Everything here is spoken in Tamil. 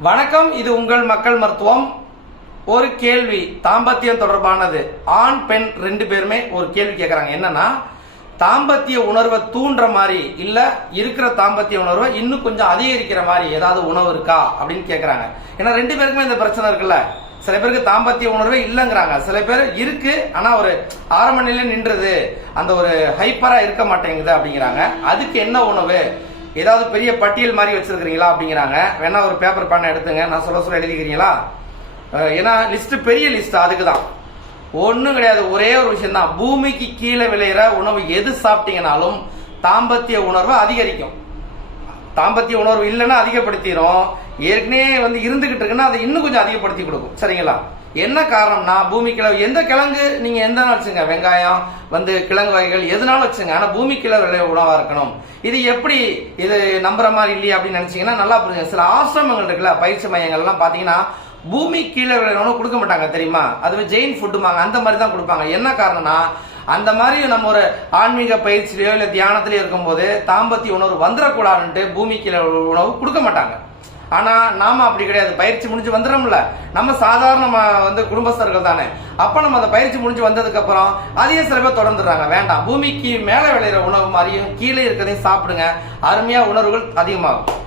வணக்கம் இது உங்கள் மக்கள் மருத்துவம். ஒரு கேள்வி தாம்பத்தியம் தொடர்பானது. ஆண் பெண் ரெண்டு பேருமே ஒரு கேள்வி கேட்கறாங்க என்னன்னா தாம்பத்திய உணர்வை தூண்டுற மாதிரி இல்ல இருக்கிற தாம்பத்திய உணர்வை இன்னும் கொஞ்சம் அதிகரிக்கிற மாதிரி ஏதாவது உணவு இருக்கா அப்படின்னு கேட்கறாங்க ஏன்னா ரெண்டு பேருக்குமே இந்த பிரச்சனை இருக்குல்ல. சில பேருக்கு தாம்பத்திய உணர்வே இல்லைங்கிறாங்க. சில பேர் இருக்கு ஆனா ஒரு ஆரம்ப நிலையில நின்றது. அந்த ஒரு ஹைப்பரா இருக்க மாட்டேங்குது அப்படிங்கிறாங்க. அதுக்கு என்ன உணவு? ஏதாவது பெரிய பட்டியல் மாதிரி வச்சிருக்கீங்களா அப்படிங்கிறாங்க. வேணா ஒரு பேப்பர் பேனை எடுத்துங்க. நான் சொல்ல சொல்ல எழுதிக்கிறீங்களா? ஏன்னா லிஸ்ட் பெரிய லிஸ்ட் அதுக்கு தான் ஒன்றும் கிடையாது. ஒரே ஒரு விஷயம் தான் பூமிக்கு கீழே விளையிற உணவு எது சாப்பிட்டீங்கனாலும் தாம்பத்திய உணர்வு அதிகரிக்கும். தாம்பத்திய உணர்வு இல்லைன்னா அதிகப்படுத்திடும் ஏற்கனவே வந்து இருந்துகிட்டு இருக்குன்னா அதை இன்னும் கொஞ்சம் அதிகப்படுத்தி கொடுக்கும். சரிங்களா? என்ன காரணம்னா பூமி கிழவு எந்த கிழங்கு? நீங்க எந்த நாள் வச்சுங்க? வெங்காயம் வந்து கிழங்கு வகைகள் எதுனாலும் வச்சுங்க. ஆனா பூமி கிழவுடைய விளைய உணவா இருக்கணும். இது எப்படி இது நம்புற மாதிரி இல்லையா அப்படின்னு நினைச்சீங்கன்னா நல்லா புரிஞ்சுங்க. சில ஆசிரமங்கள் இருக்குல்ல பயிற்சி மையங்கள் எல்லாம் பாத்தீங்கன்னா பூமி கீழே விளைய உணவு கொடுக்க மாட்டாங்க தெரியுமா? அதுவே ஜெயின் ஃபுட்டுமாங்க அந்த மாதிரி தான் கொடுப்பாங்க. என்ன காரணம்னா அந்த மாதிரி நம்ம ஒரு ஆன்மீக பயிற்சியிலையோ இல்லை தியானத்திலயோ இருக்கும்போது தாம்பத்திய உணவு வந்துடக்கூடாதுன்ட்டு பூமி கீழே உணவு கொடுக்க மாட்டாங்க. ஆனா நாம அப்படி கிடையாது. பயிற்சி முடிஞ்சு வந்துடும்ல நம்ம சாதாரண வந்து குடும்பஸ்தர்கள் தானே. அப்ப நம்ம அந்த பயிற்சி முடிஞ்சு வந்ததுக்கு அப்புறம் அதையே சில பேர் தொடர்ந்துடுறாங்க. வேண்டாம். பூமிக்கு மேலே விளையிற உணவு மாதிரியும் கீழே இருக்கிறதையும் சாப்பிடுங்க. அருமையா உணர்வுகள் அதிகமாகும்.